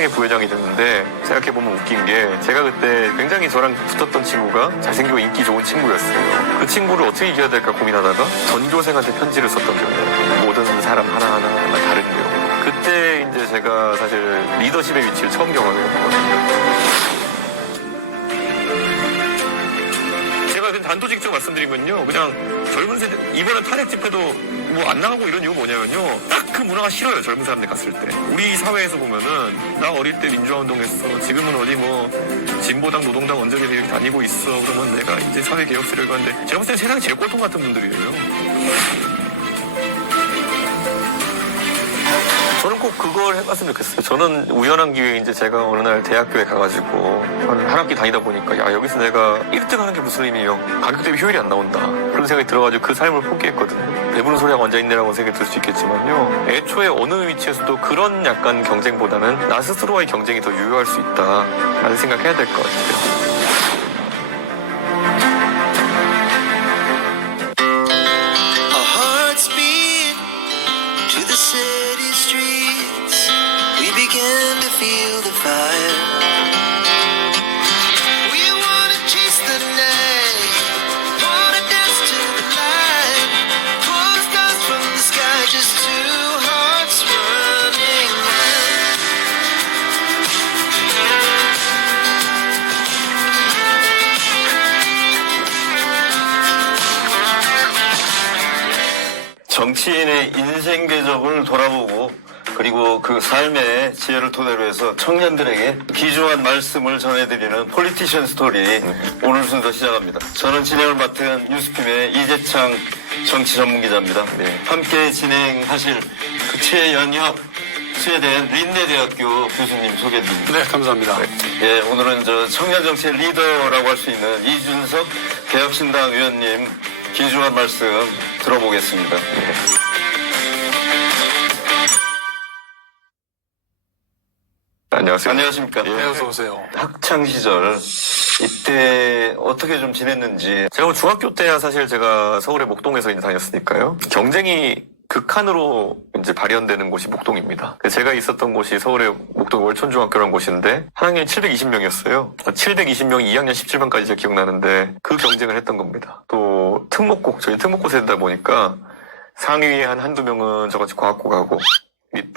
학생회 부회장이 됐는데 생각해보면 웃긴 게 제가 그때 굉장히 저랑 붙었던 친구가 잘생기고 인기 좋은 친구였어요. 그 친구를 어떻게 이겨야 될까 고민하다가 전교생한테 편지를 썼던 기억이에요. 모든 사람 하나하나 다른 내용. 그때 이제 제가 사실 리더십의 위치를 처음 경험했거든요. 제가 단도직입적으로 말씀드리면요, 그냥 젊은 세대 이번에 탄핵 집회도 뭐 안 나가고 이런 이유 뭐냐면요, 딱 그 문화가 싫어요. 젊은 사람들 갔을 때 우리 사회에서 보면은 나 어릴 때 민주화 운동했어, 지금은 어디 뭐 진보당 노동당 원정에서 이렇게 다니고 있어, 그러면 내가 이제 사회 개혁 세력을 하는데 제가 봤을 때 세상에 제일 꼴통 같은 분들이에요. 저는 꼭 그걸 해봤으면 좋겠어요. 저는 우연한 기회에 이제 제가 어느 날 대학교에 가가지고 한 학기 다니다 보니까 야, 여기서 내가 1등 하는 게 무슨 의미요? 가격 대비 효율이 안 나온다. 그런 생각이 들어가지고 그 삶을 포기했거든요. 배부른 소리하고 앉아있네라고 생각이 들 수 있겠지만요, 애초에 어느 위치에서도 그런 약간 경쟁보다는 나 스스로와의 경쟁이 더 유효할 수 있다라는 생각해야 될 것 같아요. To the city streets, we began to feel the fire. We wanna chase the night, wanna dance to the light, pull the stars from the sky, just two hearts running wild. 정치인의 인생 궤적을 돌아보고 그리고 그 삶의 지혜를 토대로 해서 청년들에게 귀중한 말씀을 전해드리는 폴리티션 스토리, 오늘 순서 시작합니다. 저는 진행을 맡은 뉴스핌의 이재창 정치 전문기자입니다. 함께 진행하실 그 최연혁 스웨덴 린네대학교 교수님 소개드립니다. 네, 감사합니다. 예, 오늘은 저 청년정치의 리더라고 할 수 있는 이준석 개혁신당 의원님 귀중한 말씀 들어보겠습니다. 안녕하세요. 안녕하십니까? 네, 어서 오세요. 학창 시절 이때 어떻게 좀 지냈는지. 제가 뭐 중학교 때야 사실 제가 서울의 목동에서 이제 다녔으니까요. 경쟁이 극한으로 이제 발현되는 곳이 목동입니다. 제가 있었던 곳이 서울의 목동 월천중학교라는 곳인데 한 학년이 720명이었어요. 720명이 2학년 17반까지 제가 기억나는데 그 경쟁을 했던 겁니다. 또 특목고, 저희 특목고 세대다 보니까 상위에 한두 명은 저같이 과학고 가고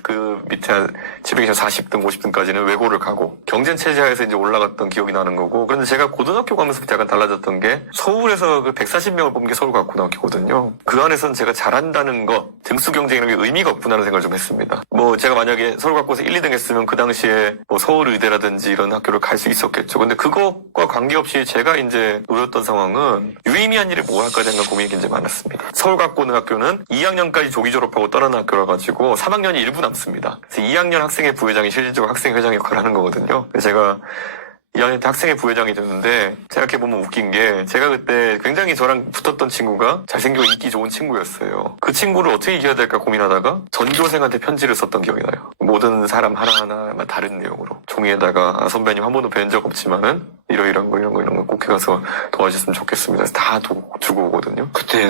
그 밑에 한 740등, 50등까지는 외고를 가고 경쟁 체제하에서 이제 올라갔던 기억이 나는 거고. 그런데 제가 고등학교 가면서부터 약간 달라졌던 게 서울에서 그 140명을 뽑은 게 서울과학고등학교거든요. 그 안에서는 제가 잘한다는 것, 등수 경쟁이라는 게 의미가 없구나라는 생각을 좀 했습니다. 뭐 제가 만약에 서울과학고에서 1, 2등 했으면 그 당시에 뭐 서울의대라든지 이런 학교를 갈 수 있었겠죠. 근데 그것과 관계없이 제가 이제 놓였던 상황은 유의미한 일을 뭘 할까 생각 고민이 굉장히 많았습니다. 서울과학고등학교는 2학년까지 조기 졸업하고 떠나는 학교라 가지고 3학년이 일부 남습니다. 그래서 2학년 학생회 부회장이 실질적으로 학생회장 역할을 하는 거거든요. 그래서 제가 2학년 때 학생회 부회장이 됐는데 생각해보면 웃긴 게 제가 그때 굉장히 저랑 붙었던 친구가 잘생기고 인기 좋은 친구였어요. 그 친구를 어떻게 이겨야 될까 고민하다가 전교생한테 편지를 썼던 기억이 나요. 모든 사람 하나하나 다른 내용으로 종이에다가 선배님 한 번도 뵌 적 없지만은 이런 거 꼭 해가서 도와주셨으면 좋겠습니다. 그래서 다 주고 오거든요. 그때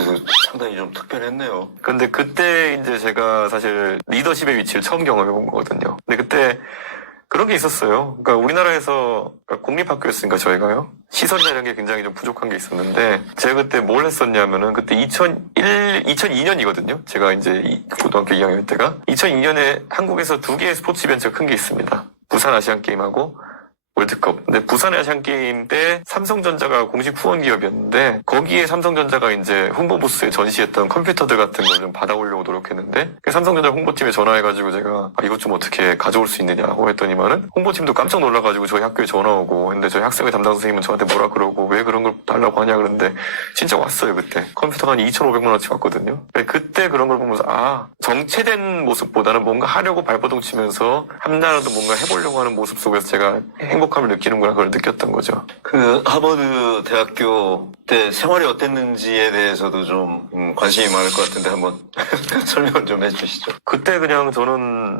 상당히 좀 특별했네요. 근데 그때 이제 제가 사실 리더십의 위치를 처음 경험해 본 거거든요. 근데 그때 그런 게 있었어요. 그러니까 우리나라에서 공립학교였으니까 저희가요, 시설이나 이런 게 굉장히 좀 부족한 게 있었는데 제가 그때 뭘 했었냐면은 그때 2002년이거든요. 제가 이제 고등학교 2학년 때가 2002년에 한국에서 두 개의 스포츠 이벤트가 큰 게 있습니다. 부산 아시안 게임하고 월드컵. 근데 부산 아시안게임 때 삼성전자가 공식 후원 기업이었는데 거기에 삼성전자가 이제 홍보부스에 전시했던 컴퓨터들 같은 걸 좀 받아오려고 노력했는데 삼성전자 홍보팀에 전화해가지고 제가 이것 좀 어떻게 가져올 수 있느냐고 했더니만은 홍보팀도 깜짝 놀라가지고 저희 학교에 전화 오고, 근데 저희 학생회 담당 선생님은 저한테 뭐라 그러고 왜 그런 걸 달라고 하냐 그러는데 진짜 왔어요. 그때 컴퓨터가 한 2,500만 원치 왔거든요. 그때 그런 걸 보면서 정체된 모습보다는 뭔가 하려고 발버둥 치면서 한나라도 뭔가 해보려고 하는 모습 속에서 제가 행복함을 느끼는구나, 그걸 느꼈던 거죠. 그 하버드 대학교 때 생활이 어땠는지에 대해서도 좀 관심이 많을 것 같은데 한번 설명을 좀 해주시죠. 그때 그냥 저는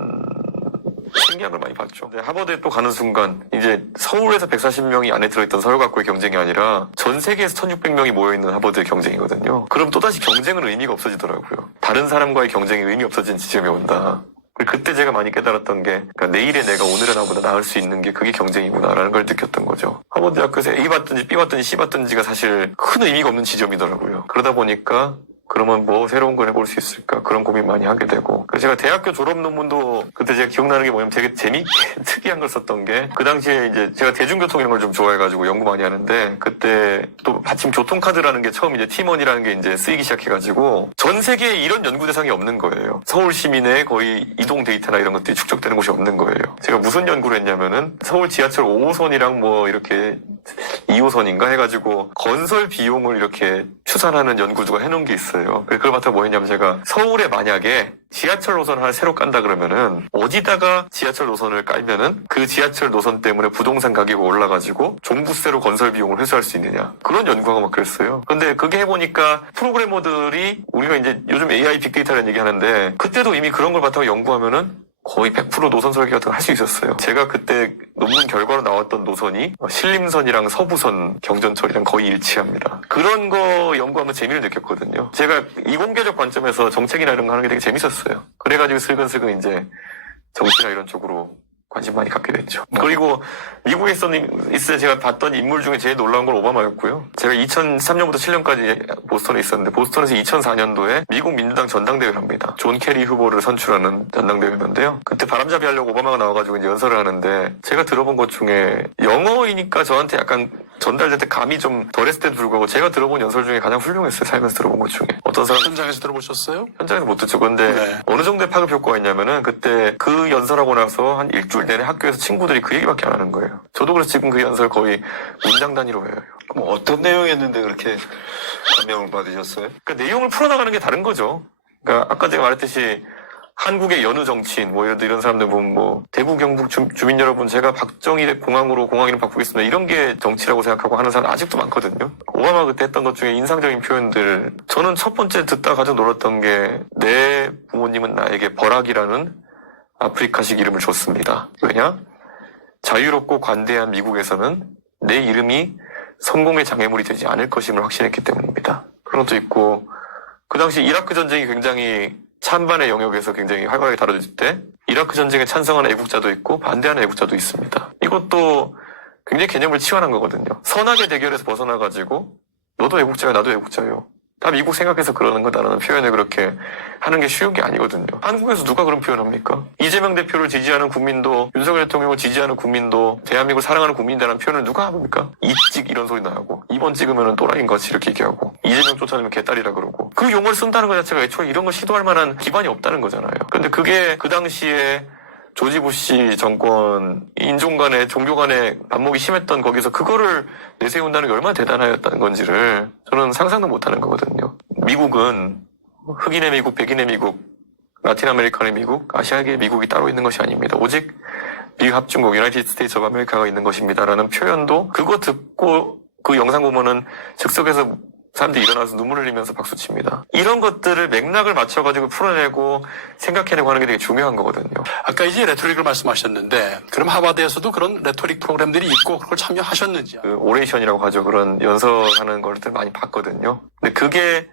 신기한 걸 많이 봤죠. 하버드에 또 가는 순간 이제 서울에서 140명이 안에 들어있던 서울과학고의 경쟁이 아니라 전 세계에서 1,600명이 모여있는 하버드의 경쟁이거든요. 그럼 또다시 경쟁은 의미가 없어지더라고요. 다른 사람과의 경쟁이 의미 없어진 지점에 온다. 그때 제가 많이 깨달았던 게 그러니까 내일의 내가 오늘의 나보다 나을 수 있는 게 그게 경쟁이구나라는 걸 느꼈던 거죠. 하버드 대학교에서 A 받든지 B 받든지 C 받든지가 사실 큰 의미가 없는 지점이더라고요. 그러다 보니까 그러면 뭐 새로운 걸 해볼 수 있을까 그런 고민 많이 하게 되고 그래서 제가 대학교 졸업 논문도 그때 제가 기억나는 게 뭐냐면 되게 재밌게 특이한 걸 썼던 게 그 당시에 이제 제가 대중교통 이런 걸 좀 좋아해가지고 연구 많이 하는데 그때 또 마침 교통카드라는 게 처음 이제 T머니라는 게 이제 쓰이기 시작해가지고 전 세계에 이런 연구 대상이 없는 거예요. 서울 시민의 거의 이동 데이터나 이런 것들이 축적되는 곳이 없는 거예요. 제가 무슨 연구를 했냐면은 서울 지하철 5호선이랑 뭐 이렇게 2호선인가 해가지고 건설 비용을 이렇게 추산하는 연구주가 해놓은 게 있어요. 그걸 바탕 뭐 했냐면 제가 서울에 만약에 지하철 노선 하나 새로 깐다 그러면은 어디다가 지하철 노선을 깔면은 그 지하철 노선 때문에 부동산 가격이 올라가지고 종부세로 건설 비용을 회수할 수 있느냐 그런 연구가 막 그랬어요. 근데 그게 해보니까 프로그래머들이 우리가 이제 요즘 AI 빅데이터라는 얘기 하는데 그때도 이미 그런 걸 바탕으로 연구하면은 거의 100% 노선 설계 같은 거 할 수 있었어요. 제가 그때 논문 결과로 나왔던 노선이 신림선이랑 서부선 경전철이랑 거의 일치합니다. 그런 거 연구하면 재미를 느꼈거든요. 제가 이공계적 관점에서 정책이나 이런 거 하는 게 되게 재밌었어요. 그래가지고 슬근슬근 이제 정치나 이런 쪽으로 관심 많이 갖게 됐죠. 그리고 미국에 있을 때 제가 봤던 인물 중에 제일 놀라운 건 오바마였고요. 제가 2003년부터 7년까지 보스턴에 있었는데 보스턴에서 2004년도에 미국 민주당 전당대회를 합니다. 존 캐리 후보를 선출하는 전당대회였는데요. 그때 바람잡이 하려고 오바마가 나와가지고 이제 연설을 하는데 제가 들어본 것 중에 영어이니까 저한테 약간 전달될 때 감이 좀 덜했을 때도 불구하고 제가 들어본 연설 중에 가장 훌륭했어요. 살면서 들어본 것 중에. 어떤 사람 현장에서 들어보셨어요? 현장에서 못 듣죠. 근데 네. 어느 정도의 파급 효과가 있냐면은 그때 그 연설하고 나서 한 일주일 내내 학교에서 친구들이 그 얘기밖에 안 하는 거예요. 저도 그래서 지금 그 연설 거의 문장 단위로 외워요. 그럼 어떤 내용이었는데 그렇게 감명을 받으셨어요? 그러니까 내용을 풀어나가는 게 다른 거죠. 그러니까 아까 제가 말했듯이 한국의 여느 정치인, 뭐, 이런 사람들 보면 뭐, 대구 경북 주민 여러분, 제가 박정희 공항으로 공항 이름 바꾸겠습니다. 이런 게 정치라고 생각하고 하는 사람 아직도 많거든요. 오바마 그때 했던 것 중에 인상적인 표현들, 저는 첫 번째 듣다 가장 놀랐던 게, 내 부모님은 나에게 버락이라는 아프리카식 이름을 줬습니다. 왜냐? 자유롭고 관대한 미국에서는 내 이름이 성공의 장애물이 되지 않을 것임을 확신했기 때문입니다. 그런 것도 있고, 그 당시 이라크 전쟁이 굉장히 찬반의 영역에서 굉장히 활발하게 다뤄질 때 이라크 전쟁에 찬성하는 애국자도 있고 반대하는 애국자도 있습니다. 이것도 굉장히 개념을 치환한 거거든요. 선악의 대결에서 벗어나가지고 너도 애국자요 나도 애국자요. 다 미국 생각해서 그러는 거다라는 표현을 그렇게 하는 게 쉬운 게 아니거든요. 한국에서 누가 그런 표현합니까? 이재명 대표를 지지하는 국민도 윤석열 대통령을 지지하는 국민도 대한민국을 사랑하는 국민이라는 표현을 누가 합니까? 이찍 이런 소리 나고 이번 찍으면 또라이인 것이 이렇게 얘기하고 이재명 쫓아내면 개딸이라 그러고 그 용어를 쓴다는 것 자체가 애초에 이런 걸 시도할 만한 기반이 없다는 거잖아요. 근데 그게 그 당시에 조지 부시 정권 인종 간에 종교 간에 반목이 심했던 거기서 그거를 내세운다는 게 얼마나 대단하였다는 건지를 저는 상상도 못하는 거거든요. 미국은 흑인의 미국, 백인의 미국, 라틴 아메리칸의 미국, 아시아계의 미국이 따로 있는 것이 아닙니다. 오직 미국 합중국, 유나이티드 스테이츠 오브 아메리카가 있는 것입니다라는 표현도 그거 듣고 그 영상 보면은 즉석에서 사람들이 일어나서 눈물 흘리면서 박수칩니다. 이런 것들을 맥락을 맞춰가지고 풀어내고 생각해내고 하는 게 되게 중요한 거거든요. 아까 이제 레토릭을 말씀하셨는데 그럼 하버드에서도 그런 레토릭 프로그램들이 있고 그걸 참여하셨는지? 그 오레이션이라고 하죠. 그런 연설하는 것들 많이 봤거든요. 근데 그게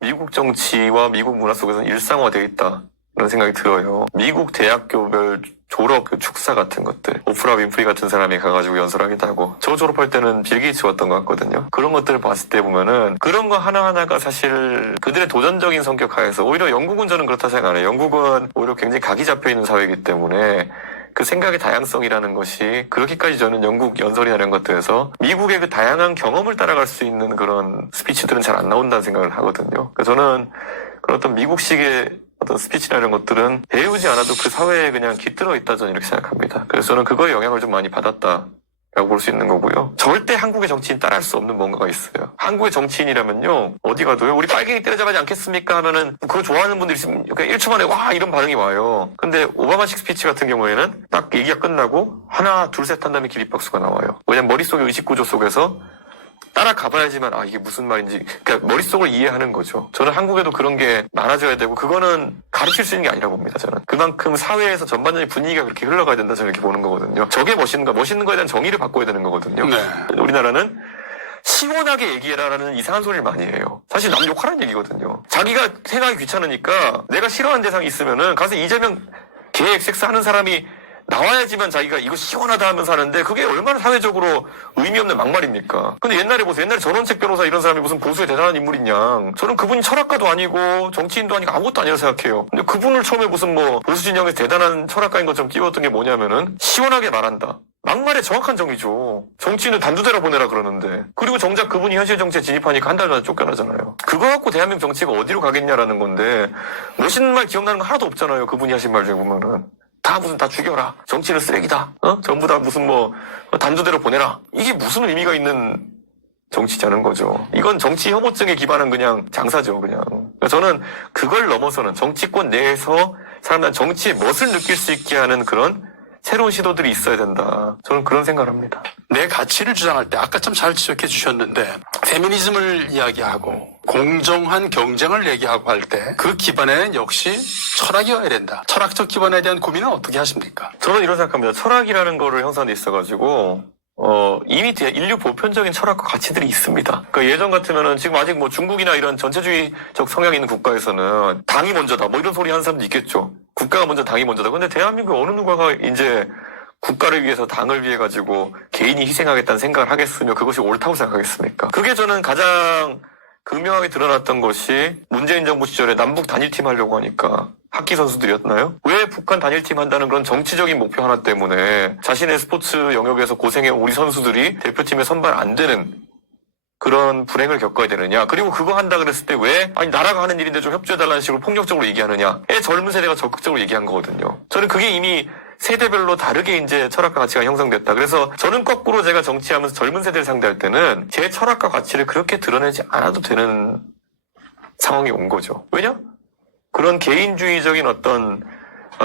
미국 정치와 미국 문화 속에서는 일상화되어 있다. 그런 생각이 들어요. 미국 대학교별 졸업 그 축사 같은 것들 오프라 윈프리 같은 사람이 가가지고 연설하기도 하고 저 졸업할 때는 빌 게이츠 왔던 것 같거든요. 그런 것들을 봤을 때 보면은 그런 거 하나하나가 사실 그들의 도전적인 성격 하에서 오히려 영국은 저는 그렇다 생각 안 해요. 영국은 오히려 굉장히 각이 잡혀있는 사회이기 때문에 그 생각의 다양성이라는 것이 그렇게까지 저는 영국 연설이나 이런 것들에서 미국의 그 다양한 경험을 따라갈 수 있는 그런 스피치들은 잘 안 나온다는 생각을 하거든요. 그래서 저는 그런 어떤 미국식의 어떤 스피치나 이런 것들은 배우지 않아도 그 사회에 그냥 깃들어 있다 저는 이렇게 생각합니다. 그래서 저는 그거에 영향을 좀 많이 받았다라고 볼 수 있는 거고요. 절대 한국의 정치인 따라할 수 없는 뭔가가 있어요. 한국의 정치인이라면요. 어디 가도요. 우리 빨갱이 때려잡아지 않겠습니까 하면은 그걸 좋아하는 분들이 있으면 그냥 1초 만에 와 이런 반응이 와요. 근데 오바마식 스피치 같은 경우에는 딱 얘기가 끝나고 하나 둘 셋 한 다음에 기립박수가 나와요. 왜냐면 머릿속의 의식구조 속에서 따라가봐야지만 이게 무슨 말인지 그러니까 머릿속을 이해하는 거죠. 저는 한국에도 그런 게 많아져야 되고 그거는 가르칠 수 있는 게 아니라고 봅니다. 저는 그만큼 사회에서 전반적인 분위기가 그렇게 흘러가야 된다 저는 이렇게 보는 거거든요. 저게 멋있는 거에 대한 정의를 바꿔야 되는 거거든요. 네. 우리나라는 시원하게 얘기해라라는 이상한 소리를 많이 해요. 사실 남 욕하라는 얘기거든요. 자기가 생각이 귀찮으니까 내가 싫어하는 대상이 있으면은 가서 이재명 개 XX 하는 사람이 나와야지만 자기가 이거 시원하다 하면서 하는데 그게 얼마나 사회적으로 의미 없는 막말입니까? 근데 옛날에 보세요. 옛날에 전원책 변호사 이런 사람이 무슨 보수의 대단한 인물이냐. 저는 그분이 철학가도 아니고 정치인도 아니고 아무것도 아니라 생각해요. 근데 그분을 처음에 무슨 뭐 보수 진영에서 대단한 철학가인 것처럼 띄웠던 게 뭐냐면은 시원하게 말한다. 막말의 정확한 정의죠. 정치인을 단두대라 보내라 그러는데. 그리고 정작 그분이 현실 정치에 진입하니까 한 달 전에 쫓겨나잖아요. 그거 갖고 대한민국 정치가 어디로 가겠냐라는 건데 멋있는 말 기억나는 거 하나도 없잖아요. 그분이 하신 말 중에 보면은. 다 무슨 다 죽여라. 정치는 쓰레기다. 전부 다 무슨 뭐 단두대로 보내라. 이게 무슨 의미가 있는 정치자는 거죠. 이건 정치 혐오증에 기반한 그냥 장사죠, 그냥. 저는 그걸 넘어서는 정치권 내에서 사람들은 정치의 멋을 느낄 수 있게 하는 그런 새로운 시도들이 있어야 된다. 저는 그런 생각을 합니다. 내 가치를 주장할 때 아까 좀 잘 지적해 주셨는데 페미니즘을 이야기하고 공정한 경쟁을 얘기하고 할 때 그 기반에는 역시 철학이어야 된다. 철학적 기반에 대한 고민은 어떻게 하십니까? 저는 이런 생각합니다. 철학이라는 거를 형성돼 있어가지고 이미 인류 보편적인 철학과 가치들이 있습니다. 그러니까 예전 같으면은 지금 아직 뭐 중국이나 이런 전체주의적 성향이 있는 국가에서는 당이 먼저다. 뭐 이런 소리 하는 사람도 있겠죠. 국가가 먼저 당이 먼저다. 근데 대한민국 어느 누가가 이제 국가를 위해서 당을 위해 가지고 개인이 희생하겠다는 생각을 하겠으며 그것이 옳다고 생각하겠습니까? 그게 저는 가장 극명하게 드러났던 것이 문재인 정부 시절에 남북 단일팀 하려고 하니까 학기 선수들이었나요? 왜 북한 단일팀 한다는 그런 정치적인 목표 하나 때문에 자신의 스포츠 영역에서 고생해온 우리 선수들이 대표팀에 선발 안 되는 그런 불행을 겪어야 되느냐. 그리고 그거 한다 그랬을 때 왜 아니 나라가 하는 일인데 좀 협조해달라는 식으로 폭력적으로 얘기하느냐에 젊은 세대가 적극적으로 얘기한 거거든요. 저는 그게 이미 세대별로 다르게 이제 철학과 가치가 형성됐다. 그래서 저는 거꾸로 제가 정치하면서 젊은 세대를 상대할 때는 제 철학과 가치를 그렇게 드러내지 않아도 되는 상황이 온 거죠. 왜냐? 그런 개인주의적인 어떤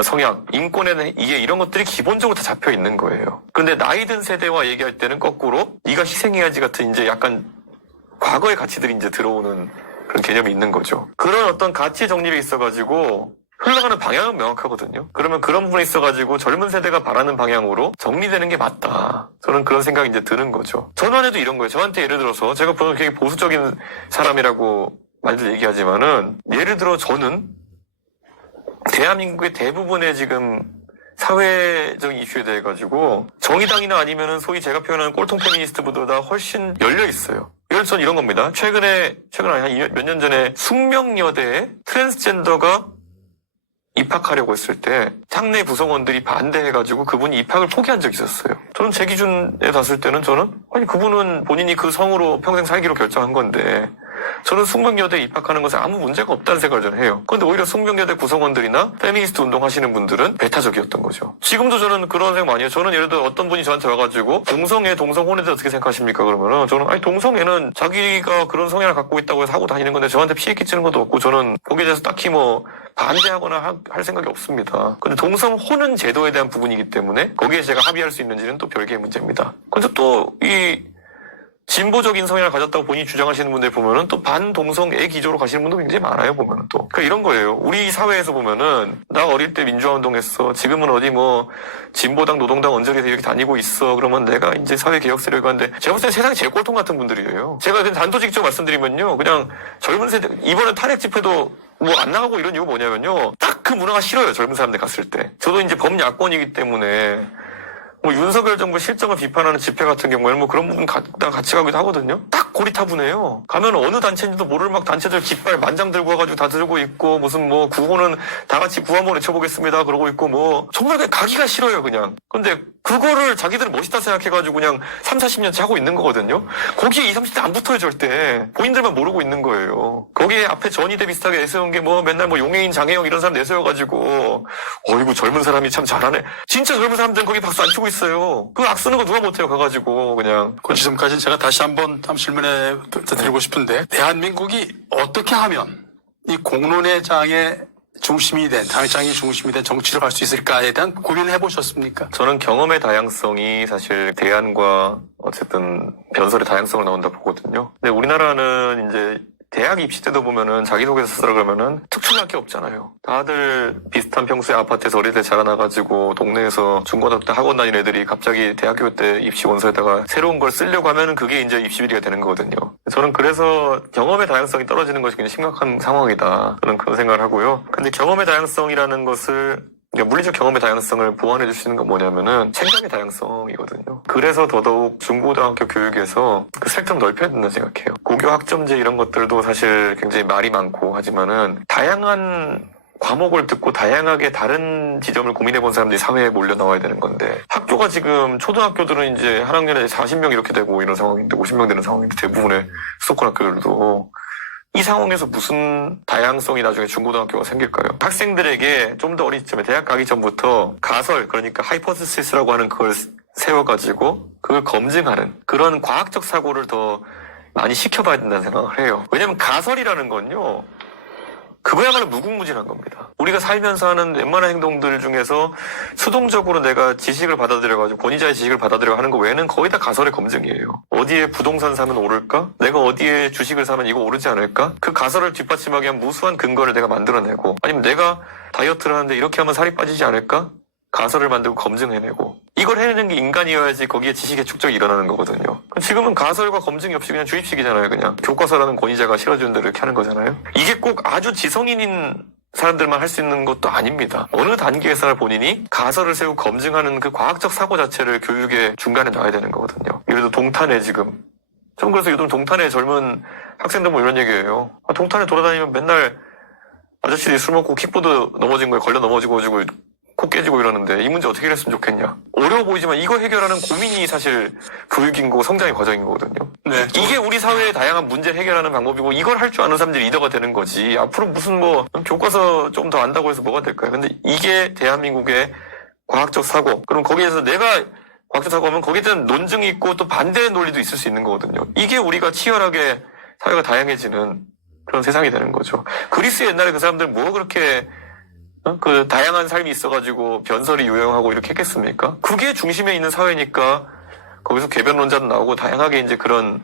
성향, 인권에는 이게 이런 것들이 기본적으로 다 잡혀 있는 거예요. 그런데 나이 든 세대와 얘기할 때는 거꾸로 네가 희생해야지 같은 이제 약간 과거의 가치들이 이제 들어오는 그런 개념이 있는 거죠. 그런 어떤 가치 정립에 있어가지고 흘러가는 방향은 명확하거든요. 그러면 그런 부분에 있어가지고 젊은 세대가 바라는 방향으로 정리되는 게 맞다. 저는 그런 생각이 이제 드는 거죠. 전환에도 이런 거예요. 저한테 예를 들어서 제가 굉장히 보수적인 사람이라고 말들 얘기하지만은 예를 들어 저는 대한민국의 대부분의 지금 사회적인 이슈에 대해 가지고 정의당이나 아니면은 소위 제가 표현하는 꼴통 페미니스트보다 훨씬 열려 있어요. 예를 들어 이런 겁니다. 최근 아니 한 몇 년 전에 숙명여대에 트랜스젠더가 입학하려고 했을 때 창내 구성원들이 반대해가지고 그분이 입학을 포기한 적이 있었어요. 저는 제 기준에 봤을 때는 저는 아니 그분은 본인이 그 성으로 평생 살기로 결정한 건데 저는 숙명여대에 입학하는 것에 아무 문제가 없다는 생각을 저는 해요. 그런데 오히려 숙명여대 구성원들이나 페미니스트 운동하시는 분들은 배타적이었던 거죠. 지금도 저는 그런 생각 많이 해요. 저는 예를 들어 어떤 분이 저한테 와가지고 동성애, 동성혼에 대해서 어떻게 생각하십니까? 그러면은 저는 아니 동성애는 자기가 그런 성향을 갖고 있다고 해서 하고 다니는 건데 저한테 피해 끼치는 것도 없고 저는 거기에 대해서 딱히 뭐 반대하거나 할 생각이 없습니다. 근데 동성혼은 제도에 대한 부분이기 때문에 거기에 제가 합의할 수 있는지는 또 별개의 문제입니다. 근데 또 이 진보적인 성향을 가졌다고 본인이 주장하시는 분들 보면은 또 반동성애 기조로 가시는 분도 굉장히 많아요, 보면은 또. 그러니까 이런 거예요. 우리 사회에서 보면은 나 어릴 때 민주화 운동했어. 지금은 어디 뭐 진보당, 노동당 언저리에서 이렇게 다니고 있어. 그러면 내가 이제 사회 개혁 세력을 하는데 제가 볼 때 세상에 제일 꼴통 같은 분들이에요. 제가 그냥 단도직입적으로 말씀드리면요. 그냥 젊은 세대, 이번에 탄핵 집회도 뭐 안 나가고 이런 이유가 뭐냐면요. 딱 그 문화가 싫어요. 젊은 사람들 갔을 때. 저도 이제 범야권이기 때문에 뭐 윤석열 정부 실정을 비판하는 집회 같은 경우에는 뭐 그런 부분 같이 가기도 하거든요. 딱 고리타분해요. 가면 어느 단체인지도 모를 막 단체들 깃발 만장 들고 와가지고 다 들고 있고 무슨 뭐 구호는 다 같이 구호 한번 외쳐보겠습니다 그러고 있고 뭐 정말 그냥 가기가 싫어요 그냥. 근데 그거를 자기들은 멋있다 생각해가지고 그냥 3, 40년째 하고 있는 거거든요. 거기에 20, 30대 안 붙어요 절대. 본인들만 모르고 있는 거예요. 거기에 앞에 전희대 비슷하게 내세운 게 뭐 맨날 뭐 용해인, 장혜영 이런 사람 내세워가지고 어이구 젊은 사람이 참 잘하네. 진짜 젊은 사람들은 거기 박수 안 치고 있어요. 그 악 쓰는 거 누가 못해요 가가지고 그냥. 그 지점까지는 제가 다시 한번 질문에 드리고 싶은데 대한민국이 어떻게 하면 이 공론의 장의 중심이 된, 장이 중심이 된 정치를 갈 수 있을까에 대한 고민을 해보셨습니까? 저는 경험의 다양성이 사실 대안과 어쨌든 변설의 다양성을 나온다 보거든요. 근데 우리나라는 이제 대학 입시 때도 보면은 자기소개서 쓰라 그러면은 특출날 게 없잖아요. 다들 비슷한 평수의 아파트에서 어릴 때 자라나가지고 동네에서 중고등학교 때 학원 다니는 애들이 갑자기 대학교 때 입시 원서에다가 새로운 걸 쓰려고 하면은 그게 이제 입시 비리가 되는 거거든요. 저는 그래서 경험의 다양성이 떨어지는 것이 굉장히 심각한 상황이다. 저는 그런 생각을 하고요. 근데 경험의 다양성이라는 것을 그러니까 물리적 경험의 다양성을 보완해 줄 수 있는 건 뭐냐면은 생각의 다양성이거든요. 그래서 더더욱 중고등학교 교육에서 그 스펙트럼 넓혀야 된다고 생각해요. 고교 학점제 이런 것들도 사실 굉장히 말이 많고 하지만은 다양한 과목을 듣고 다양하게 다른 지점을 고민해본 사람들이 사회에 몰려 나와야 되는 건데 학교가 지금 초등학교들은 이제 한 학년에 40명 이렇게 되고 이런 상황인데 50명 되는 상황인데 대부분의 수도권 학교들도 이 상황에서 무슨 다양성이 나중에 중고등학교가 생길까요? 학생들에게 좀 더 어린 시점에 대학 가기 전부터 가설 그러니까 하이퍼시스라고 하는 그걸 세워가지고 그걸 검증하는 그런 과학적 사고를 더 많이 시켜봐야 된다는 생각을 해요. 왜냐하면 가설이라는 건요. 그거야말로 무궁무진한 겁니다. 우리가 살면서 하는 웬만한 행동들 중에서 수동적으로 내가 지식을 받아들여가지고 권위자의 지식을 받아들여 하는 거 외에는 거의 다 가설의 검증이에요. 어디에 부동산 사면 오를까? 내가 어디에 주식을 사면 이거 오르지 않을까? 그 가설을 뒷받침하기 위한 무수한 근거를 내가 만들어내고 아니면 내가 다이어트를 하는데 이렇게 하면 살이 빠지지 않을까? 가설을 만들고 검증해내고 이걸 해내는 게 인간이어야지 거기에 지식의 축적이 일어나는 거거든요. 지금은 가설과 검증이 없이 그냥 주입식이잖아요. 그냥 교과서라는 권위자가 실어주는 대로 이렇게 하는 거잖아요. 이게 꼭 아주 지성인인 사람들만 할 수 있는 것도 아닙니다. 어느 단계에서나 본인이 가설을 세우고 검증하는 그 과학적 사고 자체를 교육의 중간에 놔야 되는 거거든요. 예를 들어 동탄에 지금 좀 그래서 요즘 동탄에 젊은 학생들 뭐 이런 얘기예요. 동탄에 돌아다니면 맨날 아저씨들이 술 먹고 킥보드 넘어진 거에 걸려 넘어지고 코 깨지고 이러는데 이 문제 어떻게 해결했으면 좋겠냐. 어려워 보이지만 이거 해결하는 고민이 사실 교육인 거고 성장의 과정인 거거든요. 네. 이게 우리 사회의 다양한 문제를 해결하는 방법이고 이걸 할 줄 아는 사람들이 리더가 되는 거지. 앞으로 무슨 뭐 교과서 좀 더 안다고 해서 뭐가 될까요? 근데 이게 대한민국의 과학적 사고. 그럼 거기에서 내가 과학적 사고하면 거기에 대한 논증이 있고 또 반대의 논리도 있을 수 있는 거거든요. 이게 우리가 치열하게 사회가 다양해지는 그런 세상이 되는 거죠. 그리스 옛날에 그 사람들 뭐 그렇게 그 다양한 삶이 있어가지고 변설이 유행하고 이렇게 했겠습니까? 그게 중심에 있는 사회니까 거기서 개변론자도 나오고 다양하게 이제 그런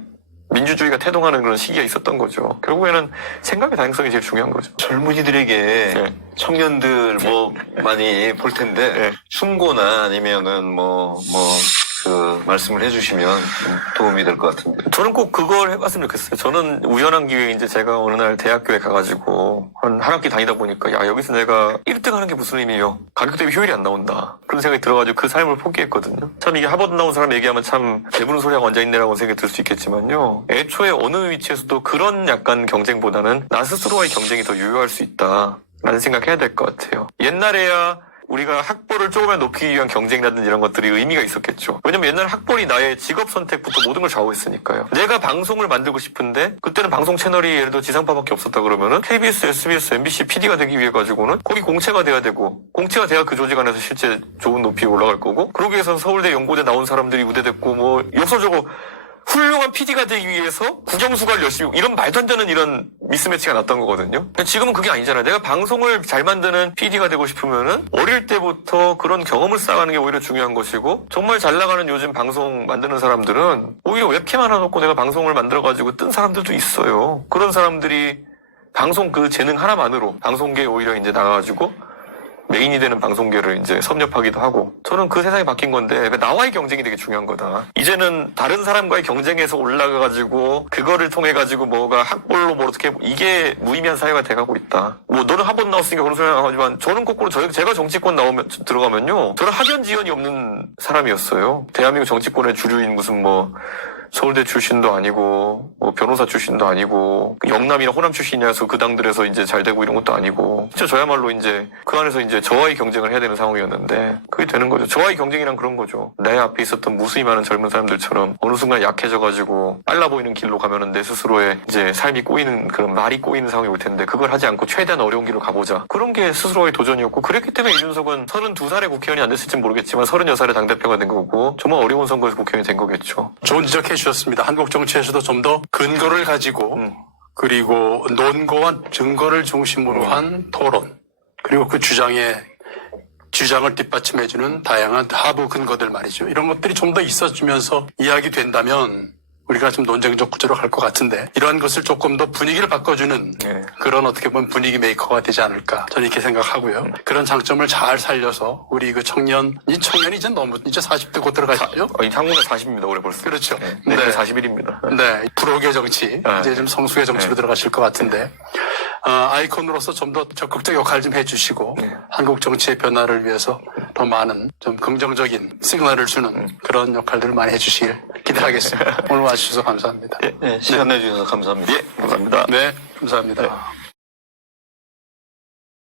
민주주의가 태동하는 그런 시기가 있었던 거죠. 결국에는 생각의 다양성이 제일 중요한 거죠. 젊은이들에게 네. 청년들 뭐 많이 볼 텐데 네. 충고나 아니면은 그 말씀을 해주시면 좀 도움이 될 것 같은데. 저는 꼭 그걸 해봤으면 좋겠어요. 저는 우연한 기회에 이제 제가 어느 날 대학교에 가가지고 한 학기 다니다 보니까 야 여기서 내가 1등 하는 게 무슨 의미요? 가격 대비 효율이 안 나온다. 그런 생각이 들어가지고 그 삶을 포기했거든요. 참 이게 하버드 나온 사람 얘기하면 참 배부른 소리하고 앉아있네라고 생각이 들 수 있겠지만요. 애초에 어느 위치에서도 그런 약간 경쟁보다는 나 스스로와의 경쟁이 더 유효할 수 있다라는 생각해야 될 것 같아요. 옛날에야 우리가 학벌을 조금만 높이기 위한 경쟁이라든지 이런 것들이 의미가 있었겠죠. 왜냐면 옛날 학벌이 나의 직업 선택부터 모든 걸 좌우했으니까요. 내가 방송을 만들고 싶은데 그때는 방송 채널이 예를 들어 지상파밖에 없었다 그러면은 KBS, SBS, MBC PD가 되기 위해 가지고는 거기 공채가 돼야 되고 공채가 돼야 그 조직 안에서 실제 좋은 높이에 올라갈 거고 그러기 위해서 서울대 연고대 나온 사람들이 우대됐고 뭐 역설적으로 훌륭한 PD가 되기 위해서 국영수가를 열심히 이런 말도 안 되는 이런 미스매치가 났던 거거든요. 근데 지금은 그게 아니잖아요. 내가 방송을 잘 만드는 PD가 되고 싶으면은 어릴 때부터 그런 경험을 쌓아가는 게 오히려 중요한 것이고 정말 잘 나가는 요즘 방송 만드는 사람들은 오히려 웹캠 하나 놓고 내가 방송을 만들어가지고 뜬 사람들도 있어요. 그런 사람들이 방송 그 재능 하나만으로 방송계에 오히려 이제 나가가지고 메인이 되는 방송계를 이제 섭렵하기도 하고 저는 그 세상이 바뀐 건데 나와의 경쟁이 되게 중요한 거다. 이제는 다른 사람과의 경쟁에서 올라가가지고 그거를 통해가지고 뭐가 학벌로 뭐 어떻게 이게 무의미한 사회가 돼가고 있다. 뭐 너는 학원 나왔으니까 그런 소리 하지만 저는 거꾸로 제가 정치권 들어가면요. 저는 학연 지연이 없는 사람이었어요. 대한민국 정치권의 주류인 무슨 뭐 서울대 출신도 아니고 뭐 변호사 출신도 아니고 영남이나 호남 출신이라서 그 당들에서 이제 잘 되고 이런 것도 아니고 진짜 저야말로 이제 그 안에서 이제 저와의 경쟁을 해야 되는 상황이었는데 그게 되는 거죠. 저와의 경쟁이란 그런 거죠. 내 앞에 있었던 무수히 많은 젊은 사람들처럼 어느 순간 약해져가지고 빨라 보이는 길로 가면은 내 스스로의 이제 삶이 꼬이는 그런 말이 꼬이는 상황이 올 텐데 그걸 하지 않고 최대한 어려운 길로 가보자. 그런 게 스스로의 도전이었고 그랬기 때문에 이준석은 32살에 국회의원이 안 됐을지 모르겠지만 36살에 당대표가 된 거고 정말 어려운 선거에서 국회의원이 된 거겠죠. 좋은 지적해 주셨습니다. 한국 정치에서도 좀 더 근거를 가지고 그리고 논거와 증거를 중심으로 한 토론 그리고 그 주장을 뒷받침해주는 다양한 하부 근거들 말이죠. 이런 것들이 좀 더 있어지면서 이야기된다면 우리가 좀 논쟁적 구조로 갈 것 같은데 이러한 것을 조금 더 분위기를 바꿔주는 그런 어떻게 보면 분위기 메이커가 되지 않을까 저는 이렇게 생각하고요. 그런 장점을 잘 살려서 우리 그 청년이 이제 너무 이제 40대 곧 들어가시죠? 향후에 40입니다. 올해 벌써. 그렇죠. 네. 41입니다. 네. 불혹의 정치 이제 좀 성숙의 정치로 들어가실 것 같은데 아이콘으로서 좀 더 적극적 역할 좀 해주시고 한국 정치의 변화를 위해서 더 많은 좀 긍정적인 시그널을 주는 그런 역할들을 많이 해주시길 기대하겠습니다. 오늘 와주셔서 감사합니다. 네, 시간 내주셔서 감사합니다. 예, 감사합니다. 네, 감사합니다.